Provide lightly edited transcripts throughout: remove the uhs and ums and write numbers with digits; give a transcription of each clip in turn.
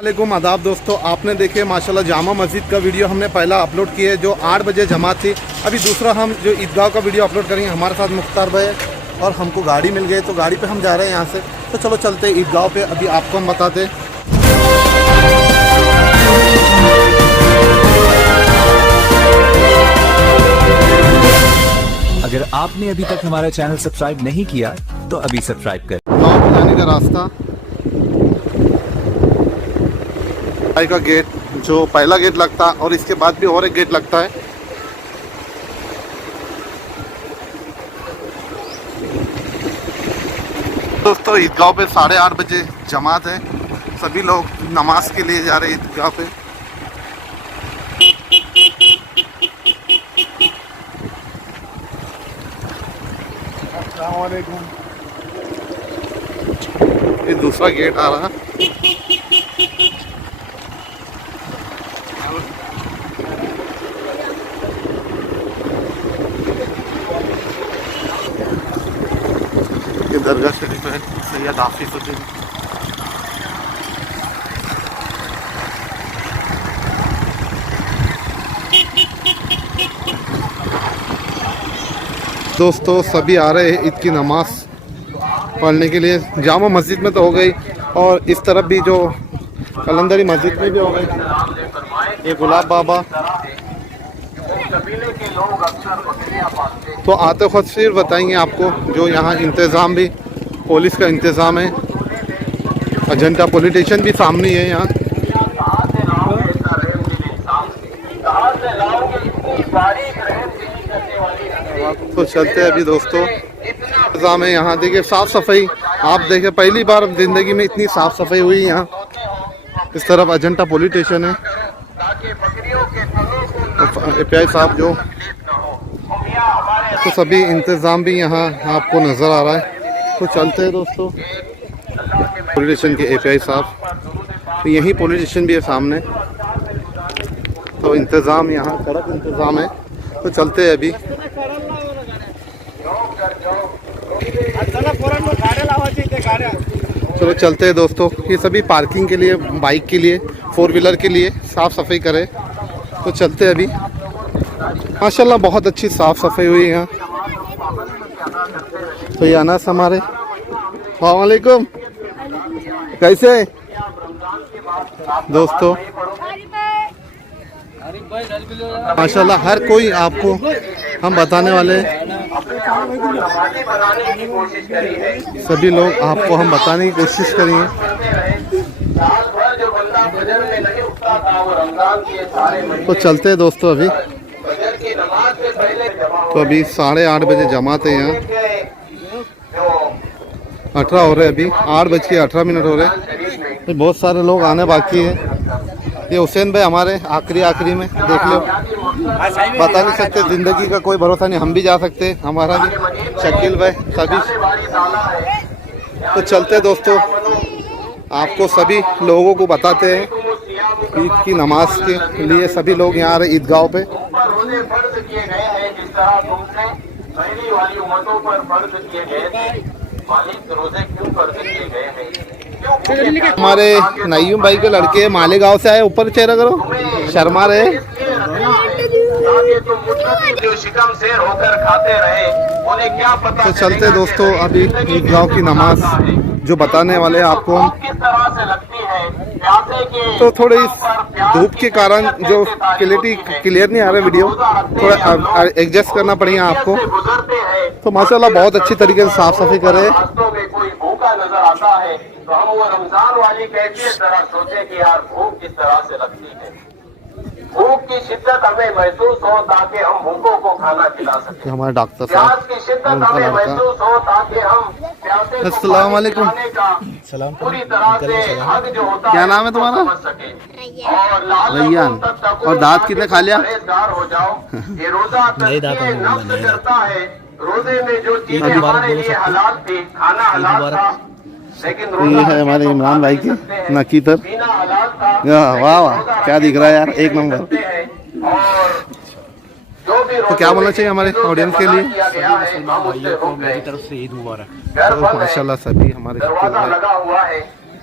वालेकुम आदाब दोस्तों, आपने देखे माशाल्लाह जामा मस्जिद का वीडियो हमने पहला अपलोड किया है जो 8 बजे जमात थी। अभी दूसरा हम जो ईदगाह का वीडियो अपलोड करेंगे। हमारे साथ मुख्तार भाई और हमको गाड़ी मिल गई तो गाड़ी पे हम जा रहे हैं यहाँ से। तो चलो चलते हैं ईदगाह पे, अभी आपको हम बताते हैं। अगर आपने अभी तक हमारा चैनल सब्सक्राइब नहीं किया तो अभी सब्सक्राइब करें। गाँव जाने का रास्ता का गेट जो पहला गेट लगता है और इसके बाद भी और एक गेट लगता है। दोस्तों ईदगाह पे 8:30 बजे जमात है, सभी लोग नमाज के लिए जा रहे हैं ईदगाह पे। अस्सलाम वालेकुम। ये दूसरा गेट आ रहा है। ये दरगाह शरीफ है सैयद हाफिजुद्दीन। दोस्तों सभी आ रहे हैं ईद की नमाज पढ़ने के लिए। जामा मस्जिद में तो हो गई और इस तरफ भी जो कलंदरी मस्जिद में भी हो गई। ये गुलाब बाबा तो आते खुद फिर बताएंगे आपको जो यहाँ इंतज़ाम भी पुलिस का इंतज़ाम है। अजंता पुलिस स्टेशन भी सामने है यहाँ। तो चलते हैं अभी दोस्तों, इंतज़ाम है यहाँ। देखिए साफ़ सफाई, आप देखें पहली बार ज़िंदगी में इतनी साफ़ सफाई हुई यहाँ। इस तरफ अजंता पुलिस स्टेशन है। एपीआई साहब जो तो सभी इंतज़ाम भी यहाँ आपको नज़र आ रहा है। तो चलते हैं दोस्तों पुलिस स्टेशन के एपीआई साहब, तो यही पुलिस स्टेशन भी है सामने। तो इंतज़ाम यहाँ कड़क इंतज़ाम है। तो चलते हैं अभी। चलो चलते हैं दोस्तों। ये सभी पार्किंग के लिए, बाइक के लिए, 4 व्हीलर के लिए साफ़ सफाई करे। तो चलते हैं अभी। माशाल्लाह बहुत अच्छी साफ़ सफाई हुई है यहाँ। तो ये अनास हमारे। वालेकुम, कैसे दोस्तों? माशाल्लाह हर कोई आपको हम बताने वाले हैं। सभी लोग आपको हम बताने की कोशिश करेंगे। तो चलते हैं दोस्तों अभी। तो अभी 8:30 बजे जमात है यहाँ। 18 हो रहे, अभी 8:18 हो रहे। बहुत सारे लोग आने बाकी है। ये हुसैन भाई हमारे आखिरी में देख लो, बता नहीं सकते, ज़िंदगी का कोई भरोसा नहीं, हम भी जा सकते, हमारा भी शकील भाई सभी। तो चलते दोस्तों, आपको सभी लोगों को बताते हैं ईद की नमाज के लिए सभी लोग यहाँ आ रहे ईदगाह पे। हमारे नईम भाई के लड़के मालेगांव से आए, ऊपर चेहरा करो, शर्मा रहे। तो चलते दोस्तों अभी ईदगाह की नमाज जो बताने वाले हैं आपको। तो थोड़ी धूप के कारण जो क्लियर नहीं आ रहा वीडियो, थोड़ा एडजस्ट करना पड़ेगा आपको। तो माशाल्लाह बहुत अच्छी तरीके से साफ सफाई करे। नजर आता है तो हम वो रमजान वाली कैफियत जरा सोचे कि यार भूख किस तरह से लगती है। भूख की शिद्दत हमें महसूस हो ताकि हम भूखों को खाना खिला सकें। हमारे डॉक्टर साहब की शिद्दत हमें महसूस हो ताकि हम प्यासे अस्सलाम वालेकुम। पूरी तरह से हक जो होता है। क्या नाम है तुम्हारा? रैयान। और दांत कितने खा लिया? हो जाओ। ये रोजा नफ्स करता है। रोजे में जो चीजें हमारे लिए हलाल थी, खाना हलाल था, लेकिन ये है हमारे इमरान भाई की नकीतर। वाह वाह, क्या दिख रहा है यार, एक नंबर। तो क्या बोलना चाहिए हमारे ऑडियंस के लिए? भाइयों को मेरी तरफ से ईद मुबारक। तो माशाल्लाह सभी हमारे दरवाजा लगा हुआ है,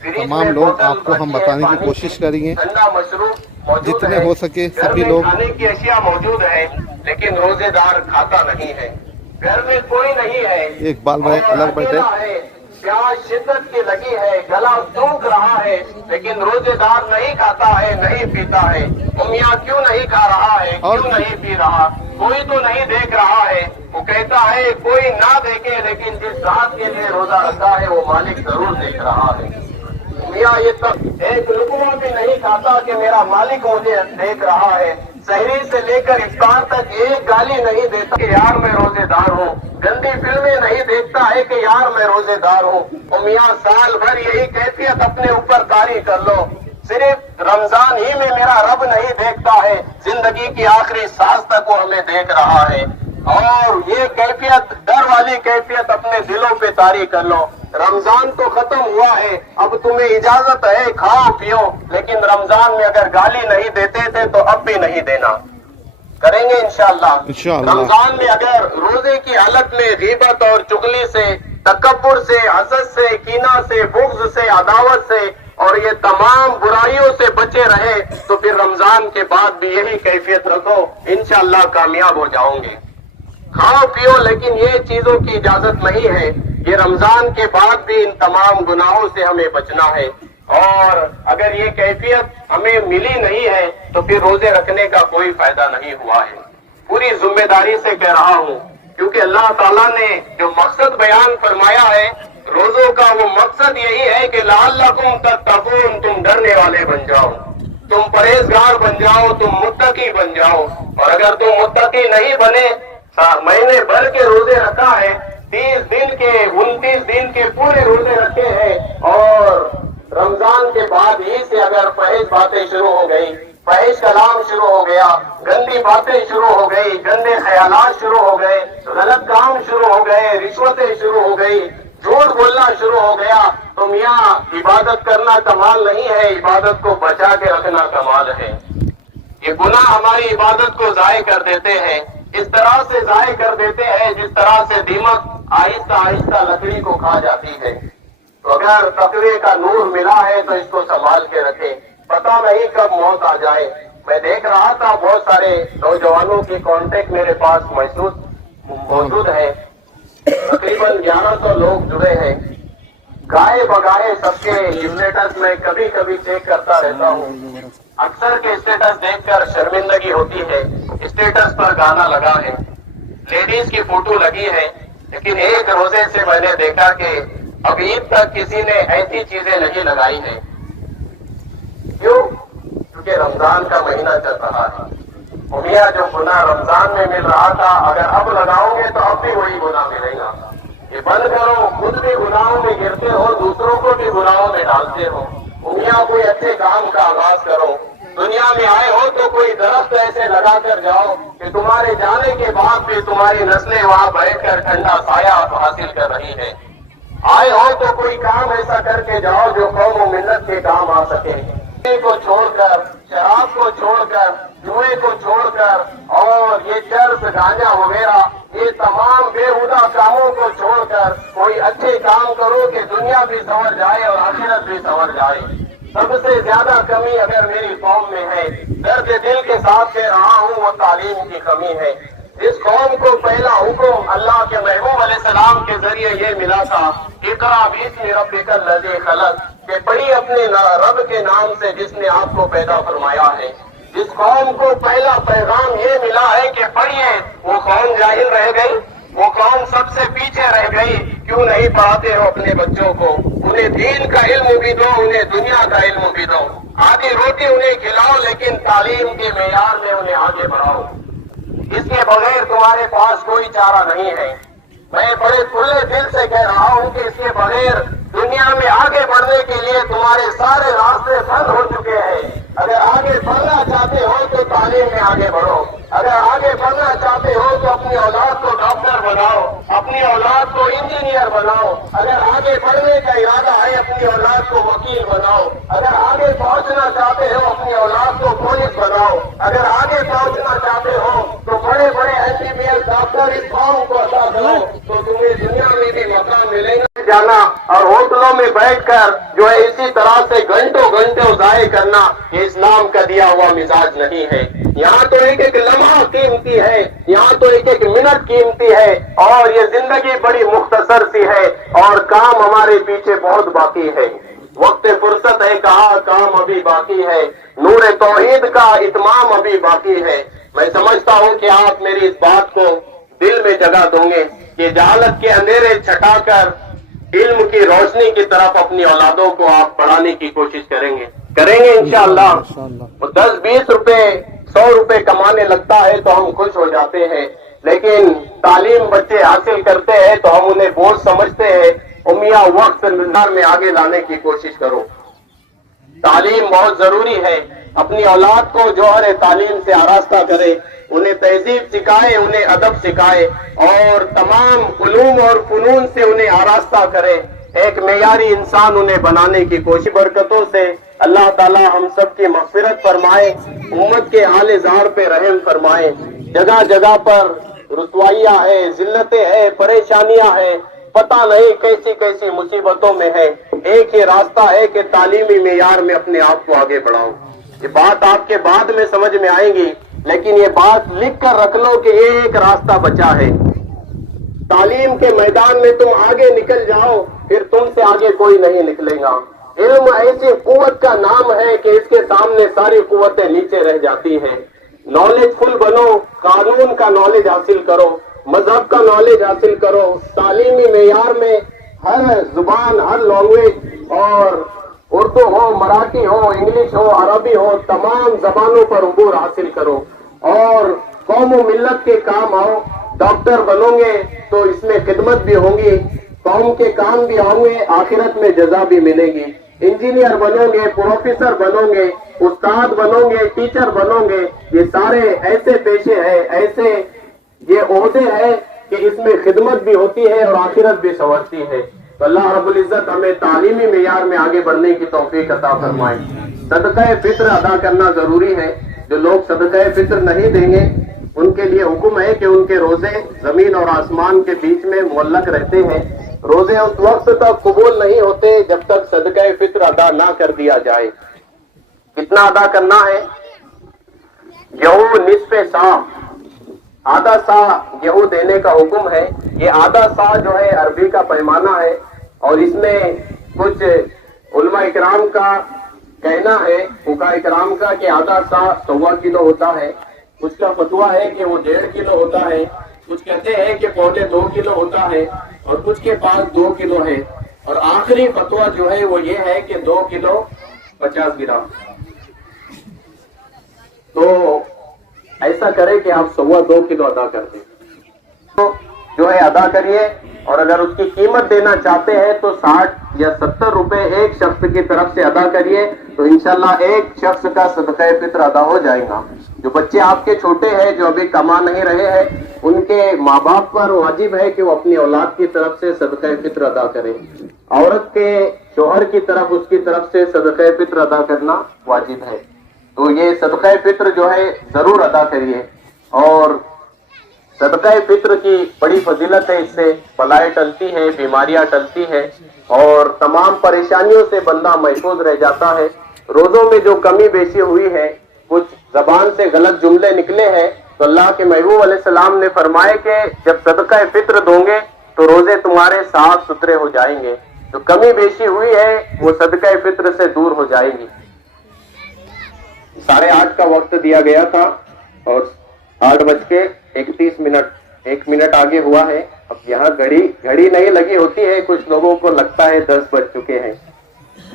तमाम लोग आपको हम बताने की कोशिश करेंगे, ठंडा मशरूब मौजूद जितने है। हो सके घर सभी में लोग। खाने की अशिया मौजूद है, लेकिन रोजेदार खाता नहीं है। घर में कोई नहीं है, एक बाल भाई और अलग बैठे। अकेला है, प्यास शिद्दत की लगी है, गला सूख रहा है, लेकिन रोजेदार नहीं खाता है, नहीं पीता है। मियाँ क्यों नहीं खा रहा है, और क्यों नहीं पी रहा? कोई तो नहीं देख रहा है। वो कहता है कोई ना देखे, लेकिन जिस रात के लिए रोजा रखा है वो मालिक जरूर देख रहा है। मियाँ ये तक एक लुकमा भी नहीं खाता कि मेरा मालिक मुझे देख रहा है। सहरी से लेकर इफ्तार तक एक गाली नहीं देता कि यार मैं रोजेदार हूँ। गंदी फिल्में नहीं देखता है कि यार मैं रोजेदार हूँ। और मियाँ साल भर यही कैफियत अपने ऊपर तारी कर लो, सिर्फ रमजान ही में मेरा रब नहीं देखता है, जिंदगी की आखिरी सांस तक वो हमें देख रहा है। और ये कैफियत, डर वाली कैफियत अपने दिलों पे तारी कर लो। रमजान तो खत्म हुआ है, अब तुम्हें इजाजत है खाओ पियो, लेकिन रमजान में अगर गाली नहीं देते थे तो अब भी नहीं देना, करेंगे इंशाअल्लाह। इंशाअल्लाह। रमजान में अगर रोजे की हालत में गीबत और चुगली से, तकब्बुर से, हसद से, कीना से, बुग़्ज़ से, अदावत से और ये तमाम बुराइयों से बचे रहे तो फिर रमजान के बाद भी यही कैफियत रखो, इंशाअल्लाह कामयाब हो जाओगे। खाओ पियो, लेकिन ये चीजों की इजाजत नहीं है। ये रमजान के बाद भी इन तमाम गुनाहों से हमें बचना है। और अगर ये कैफियत हमें मिली नहीं है तो फिर रोजे रखने का कोई फायदा नहीं हुआ है। पूरी जिम्मेदारी से कह रहा हूँ, क्योंकि अल्लाह ताला ने जो मकसद बयान फरमाया है रोजों का, वो मकसद यही है कि लअल्लकुम तत्तकून, तुम डरने वाले बन जाओ, तुम परहेजगार बन जाओ, तुम मुत्तकी बन जाओ। और अगर तुम मुत्तकी नहीं बने, महीने भर के रोजे रखा है, 30 दिन के 29 दिन के पूरे रोजे रखे हैं, और रमजान के बाद ही से अगर फहिश बातें शुरू हो गई, फहिश कलाम शुरू हो गया, गंदी बातें शुरू हो गई, गंदे ख्यालात शुरू हो गए, गलत काम शुरू हो गए, रिश्वतें शुरू हो गई, झूठ बोलना शुरू हो गया, तो मियाँ इबादत करना कमाल नहीं है, इबादत को बचा के रखना कमाल है। ये गुनाह हमारी इबादत को जाये कर देते हैं, इस तरह से जाये कर देते हैं जिस तरह से दीमक आहिस्ता आहिस्ता लकड़ी को खा जाती है। तो अगर तकवे का नूर मिला है तो इसको संभाल के रखें, पता नहीं कब मौत आ जाए। मैं देख रहा था बहुत सारे नौजवानों की कांटेक्ट मेरे पास मौजूद है, तकरीबन 1100 लोग जुड़े हैं। गाए बगाए सबके स्टेटस में कभी कभी चेक करता रहता हूँ। अक्सर के स्टेटस देखकर शर्मिंदगी होती है। स्टेटस पर गाना लगा है, लेडीज की फोटो लगी है, लेकिन एक रोजे से मैंने देखा कि अब ईद तक किसी ने ऐसी चीजें नहीं लगाई है। क्यों? क्योंकि रमजान का महीना चल रहा है। मियाँ जो गुनाह रमजान में मिल रहा था, अगर अब लगाओगे तो अब भी वही गुनाह मिलेगा। ये बंद करो, खुद भी गुनाहों में गिरते हो, दूसरों को भी गुनाहों में डालते हो। मियाँ कोई अच्छे काम का आगाज करो। दुनिया में आए हो तो कोई दरख्त ऐसे लगा कर जाओ कि तुम्हारे जाने के बाद भी तुम्हारी नस्लें वहाँ बैठकर ठंडा साया हासिल कर रही है। आए हो तो कोई काम ऐसा करके जाओ जो कौम और मिल्लत के काम आ सके। को छोड़कर, शराब को छोड़कर, जुए को छोड़कर और ये चर्स, गांजा वगैरह, ये तमाम बेहुदा कामों को छोड़कर कोई अच्छे काम करो कि दुनिया भी संवर जाए और आखिरत भी संवर जाए। सबसे ज्यादा कमी अगर मेरी कौम में है, दर्द दिल के साथ कह रहा हूँ, वो तालीम की कमी है। इस कौम को पहला हुक्म अल्लाह के महबूब अलैहिस्सलाम के जरिए ये मिला था, इक़रा बिस्मि रब्बिकल लज़ी खलक़, कि पढ़िए अपने रब के नाम से जिसने आपको पैदा फरमाया है। जिस कौम को पहला पैगाम ये मिला है कि पढ़िए, वो कौम जाहिल रह गई, वो कौम सबसे पीछे रह गई। क्यों नहीं पढ़ाते हो अपने बच्चों को? उन्हें दीन का इल्म भी दो, उन्हें दुनिया का इल्म भी दो। आधी रोटी उन्हें खिलाओ, लेकिन तालीम के मेयार में उन्हें आगे बढ़ाओ। इसके बगैर तुम्हारे पास कोई चारा नहीं है। मैं बड़े खुले दिल से कह रहा हूँ कि इसके बगैर दुनिया में आगे बढ़ने के लिए तुम्हारे सारे रास्ते बंद हो चुके हैं। अगर आगे बढ़ना चाहते हो तो तालीम में आगे बढ़ो। अगर आगे बढ़ना चाहते हो तो अपनी औलाद को डॉक्टर बनाओ, अपनी औलाद को इंजीनियर बनाओ। अगर आगे बढ़ने का इरादा है, अपनी औलाद को वकील बनाओ। अगर आगे पहुंचना चाहते हो, अपनी औलाद को पुलिस बनाओ। अगर आगे पहुंचना चाहते हो तो बड़े बड़े MBBS डॉक्टर इस कौम को अता करो, तो तुम्हें दुनिया में भी मकान मिलेगा। जाना और होटलों में बैठकर जो है इसी समझना ये इस्लाम का दिया हुआ मिजाज नहीं है। यहाँ तो एक एक लम्हा कीमती है, यहाँ तो एक एक मिनट कीमती है, और ये जिंदगी बड़ी मुख्तसर सी है, और काम हमारे पीछे बहुत बाकी है। वक्त फुर्सत है कहा, काम अभी बाकी है, नूर तौहीद का इत्माम अभी बाकी है। मैं समझता हूँ कि आप मेरी इस बात को दिल में जगह दोगे कि जहालत के अंधेरे छटाकर इल्म की रोशनी की तरफ अपनी औलादों को आप बढ़ाने की कोशिश करेंगे इंशाअल्लाह। और 10-20 रुपए 100 रुपए कमाने लगता है तो हम खुश हो जाते हैं, लेकिन तालीम बच्चे हासिल करते हैं तो हम उन्हें बोझ समझते हैं। उम्मिया वक्त निज़ार में आगे लाने की कोशिश करो। तालीम बहुत जरूरी है। अपनी औलाद को जौहर तालीम से आरास्ता करे, उन्हें तहजीब सिखाए, उन्हें अदब सिखाए, और तमाम उलूम और फनून से उन्हें आरास्ता करे। एक मेयारी इंसान उन्हें बनाने की कोशिश। बरकतों से अल्लाह ताला हम सब की मग़फ़िरत फरमाए, उम्मत के हाल ज़ार पे रहम फरमाए। जगह जगह पर रुसवाइयाँ है, जिल्लतें है, परेशानियां है, पता नहीं कैसी कैसी मुसीबतों में है। एक ही रास्ता है कि तालीमी मेयार में अपने आप को आगे बढ़ाओ। ये बात आपके बाद में समझ में आएगी, लेकिन ये बात लिख कर रख लो कि ये एक रास्ता बचा है। तालीम के मैदान में तुम आगे निकल जाओ, फिर तुमसे आगे कोई नहीं निकलेगा। इल्म ऐसी कुव्वत का नाम है कि इसके सामने सारी कुव्वतें नीचे रह जाती हैं। नॉलेज फुल बनो, कानून का नॉलेज हासिल करो, मजहब का नॉलेज हासिल करो। तालीमी मेयार में हर जुबान, हर लैंग्वेज, और उर्दू हो, मराठी हो, इंग्लिश हो, अरबी हो, तमाम जबानों पर उबूर हासिल करो और कौम व मिल्लत के काम आओ। डॉक्टर बनोगे तो इसमें खिदमत भी होगी, कौम के काम भी होंगे, आखिरत में जजा भी मिलेगी। इंजीनियर बनोगे, प्रोफेसर बनोगे, उस्ताद बनोगे, टीचर बनोगे। ये सारे ऐसे पेशे हैं, ऐसे ये ओहदे हैं कि इसमें खिदमत भी होती है और आखिरत भी संवरती है। तो अल्लाह रब्बुल इज्जत हमें तालीमी मेयार में आगे बढ़ने की तौफीक अता फरमाए। सदक़े फित्र अदा करना जरूरी है। जो लोग सदक़े फित्र नहीं देंगे उनके लिए हुक्म है कि उनके रोजे जमीन और आसमान के बीच में मुअल्लक रहते हैं। रोजे उस वक्त तक कबूल नहीं होते जब तक सदक़े फित्र अदा ना कर दिया जाए। कितना अदा करना है? गेहूं निस्फ़े सा, आधा सा गेहूं देने का हुक्म है। ये आधा सा जो है अरबी का पैमाना है, और इसमें कुछ उलमा इकराम का कहना है, फुका इकराम का, कि आधा सा 1.25 किलो होता है। कुछ का फतवा है कि वो 1.5 किलो होता है, कुछ कहते हैं कि 2.25 किलो होता है, और कुछ के पास 2 किलो है, और आखिरी फतवा जो है वो ये है कि 2 किलो 50 ग्राम। तो ऐसा करें कि आप 2.25 किलो अदा कर दें, तो जो है अदा करिए। और अगर उसकी कीमत देना चाहते हैं तो 60 या 70 रुपए एक शख्स की तरफ से अदा करिए, तो इंशाल्लाह एक शख्स का सदक़े फित्र अदा हो जाएगा। जो बच्चे आपके छोटे हैं, जो अभी कमा नहीं रहे हैं, उनके माँ बाप पर वाजिब है कि वो अपनी औलाद की तरफ से सदक़े फित्र अदा करें। औरत के शोहर की तरफ, उसकी तरफ से सदक़े फित्र अदा करना वाजिब है। तो ये सदक़े फित्र जो है जरूर अदा करिए। और सदक़े फित्र की बड़ी फजीलत है, इससे बलाएं टलती है, बीमारियां टलती है, और तमाम परेशानियों से बंदा महफूज रह जाता है। रोजों में जो कमी बेशी हुई है, कुछ जबान से गलत जुमले निकले हैं, तो अल्लाह के महबूब अलैहिस्सलाम ने फरमाया कि जब सदक़े फित्र दोगे तो रोजे तुम्हारे साफ सुथरे हो जाएंगे। जो कमी बेशी हुई है वो सदक़े फित्र से दूर हो जाएगी। 8:30 का वक्त दिया गया था और 8:31, 1 मिनट आगे हुआ है। अब यहाँ घड़ी नहीं लगी होती है, कुछ लोगों को लगता है 10 बज चुके हैं।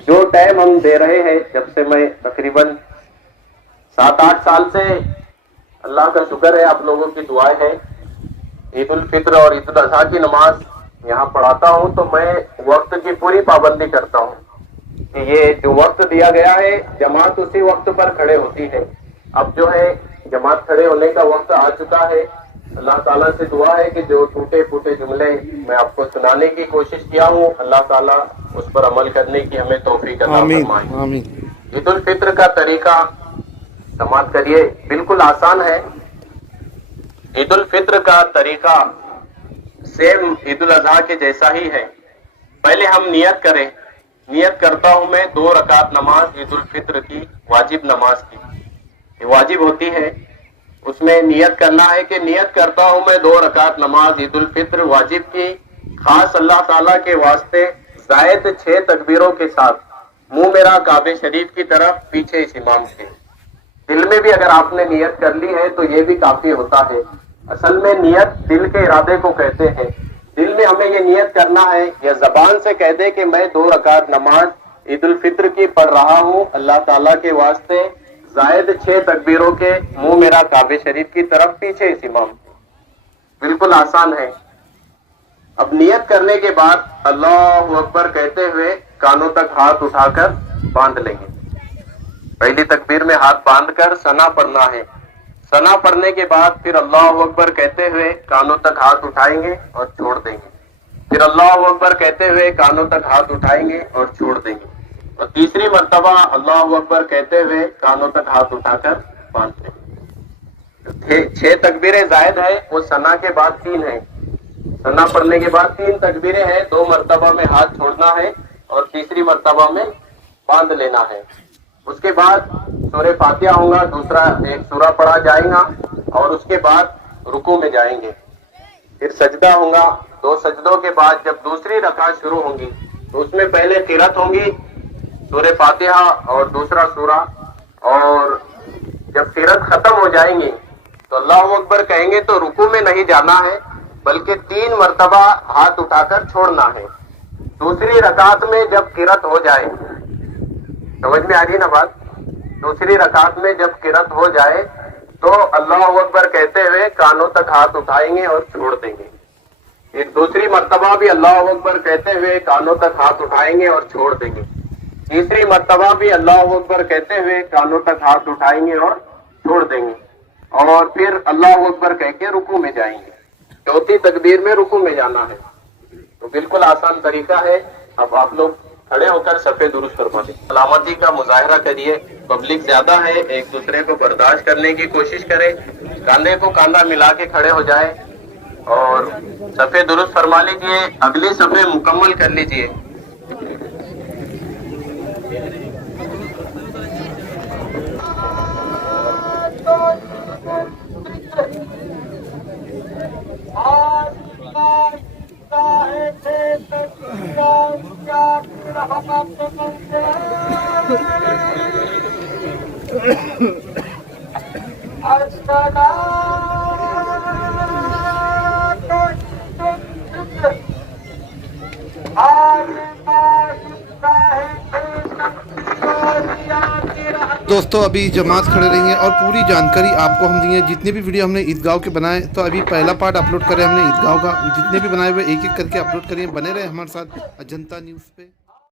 जो टाइम हम दे रहे हैं, जब से मैं तकरीबन 7-8 साल से, अल्लाह का शुक्र है, आप लोगों की दुआएं हैं, ईद उल फित्र और ईद उल अज़हा की नमाज यहाँ पढ़ाता हूँ, तो मैं वक्त की पूरी पाबंदी करता हूँ कि ये जो वक्त दिया गया है, जमात उसी वक्त पर खड़े होती है। अब जो है जमात खड़े होने का वक्त आ चुका है। अल्लाह ताला से दुआ है कि जो टूटे फूटे जुमले मैं आपको सुनाने की कोशिश किया हूँ, अल्लाह ताला उस पर अमल करने की हमें तौफीक अता फरमाए। ईद उल फित्र का तरीका समाप्त करिए, बिल्कुल आसान है। ईद उल फित्र का तरीका सेम ईद उल अज़हा के जैसा ही है। पहले हम नियत करें। नियत करता हूं मैं 2 रकात नमाज ईद उल फित्र की वाजिब नमाज की, ये वाजिब होती है। उसमें नियत करना है कि नियत करता हूं मैं 2 रकात नमाज ईद उल फित्र वाजिब की, खास अल्लाह ताला के वास्ते, जायद 6 तकबीरों के साथ, मुंह मेरा काबे शरीफ की तरफ, पीछे इस इमाम के। दिल में भी अगर आपने नियत कर ली है तो ये भी काफी होता है। असल में नियत दिल के इरादे को कहते हैं। दिल में हमें ये नियत करना है, या जबान से कह दे कि मैं 2 रकात नमाज ईद उल फित्र की पढ़ रहा हूँ अल्लाह ताला के वास्ते, जायद 6 तकबीरों के, मुंह मेरा काबे शरीफ की तरफ, पीछे इस इमाम के। बिल्कुल आसान है। अब नियत करने के बाद अल्लाहु अकबर कहते हुए कानों तक हाथ उठाकर बांध लेंगे। पहली तकबीर में हाथ बांधकर सना पढ़ना है। सना पढ़ने के बाद फिर अल्लाहु अकबर कहते हुए कानों तक हाथ उठाएंगे और छोड़ देंगे। फिर अल्लाहु अकबर कहते हुए कानों तक हाथ उठाएंगे और छोड़ देंगे। और तीसरी मर्तबा अल्लाहु अकबर कहते हुए कानों तक हाथ उठाकर बांध देंगे। 6 तकबीरें जायद है, वो सना के बाद 3 है। सना पढ़ने के बाद 3 तकबीरें हैं, 2 मर्तबा में हाथ छोड़ना है और तीसरी मर्तबा में बांध लेना है। उसके बाद सूरह फातिहा होगा, दूसरा एक सूरा पढ़ा जाएगा और उसके बाद रुकू में जाएंगे। फिर सजदा होगा, 2 सजदों के बाद जब दूसरी रकात शुरू होंगी तो उसमें पहले किरात होंगी, सूरह फातिहा और दूसरा सूरा, और जब किरात खत्म हो जाएंगी तो अल्लाहु अकबर कहेंगे तो रुकू में नहीं जाना है, बल्कि 3 मर्तबा हाथ उठाकर छोड़ना है। दूसरी रकात में जब किरात हो जाए, समझ में आ रही ना बात, दूसरी रकात में जब किरात हो जाए तो अल्लाहु अकबर कहते हुए कानों तक हाथ उठाएंगे और छोड़ देंगे। फिर दूसरी मर्तबा भी अल्लाहु अकबर कहते हुए कानों तक हाथ उठाएंगे और छोड़ देंगे। तीसरी मर्तबा भी अल्लाहु अकबर कहते हुए कानों तक हाथ उठाएंगे और छोड़ देंगे, और फिर अल्लाहु अकबर कह के रुकू में जाएंगे। चौथी तकबीर में रुकू में जाना है। तो बिल्कुल आसान तरीका है। अब आप लोग खड़े होकर सफे दुरुस्त फरमा दें। सलामती का मुजाहरा करिए। पब्लिक ज्यादा है, एक दूसरे को बर्दाश्त करने की कोशिश करें। कांधे को कांधा मिला के खड़े हो जाए और सफे दुरुस्त फरमा लीजिए। अगली सफे मुकम्मल कर लीजिए। दोस्तों अभी जमात खड़े रहेंगे और पूरी जानकारी आपको हम देंगे। जितने भी वीडियो हमने ईदगाह के बनाए, तो अभी पहला पार्ट अपलोड करे हमने ईदगाह का, जितने भी बनाए हुए एक एक करके अपलोड करिए। बने रहे हमारे साथ अजंता न्यूज़ पे।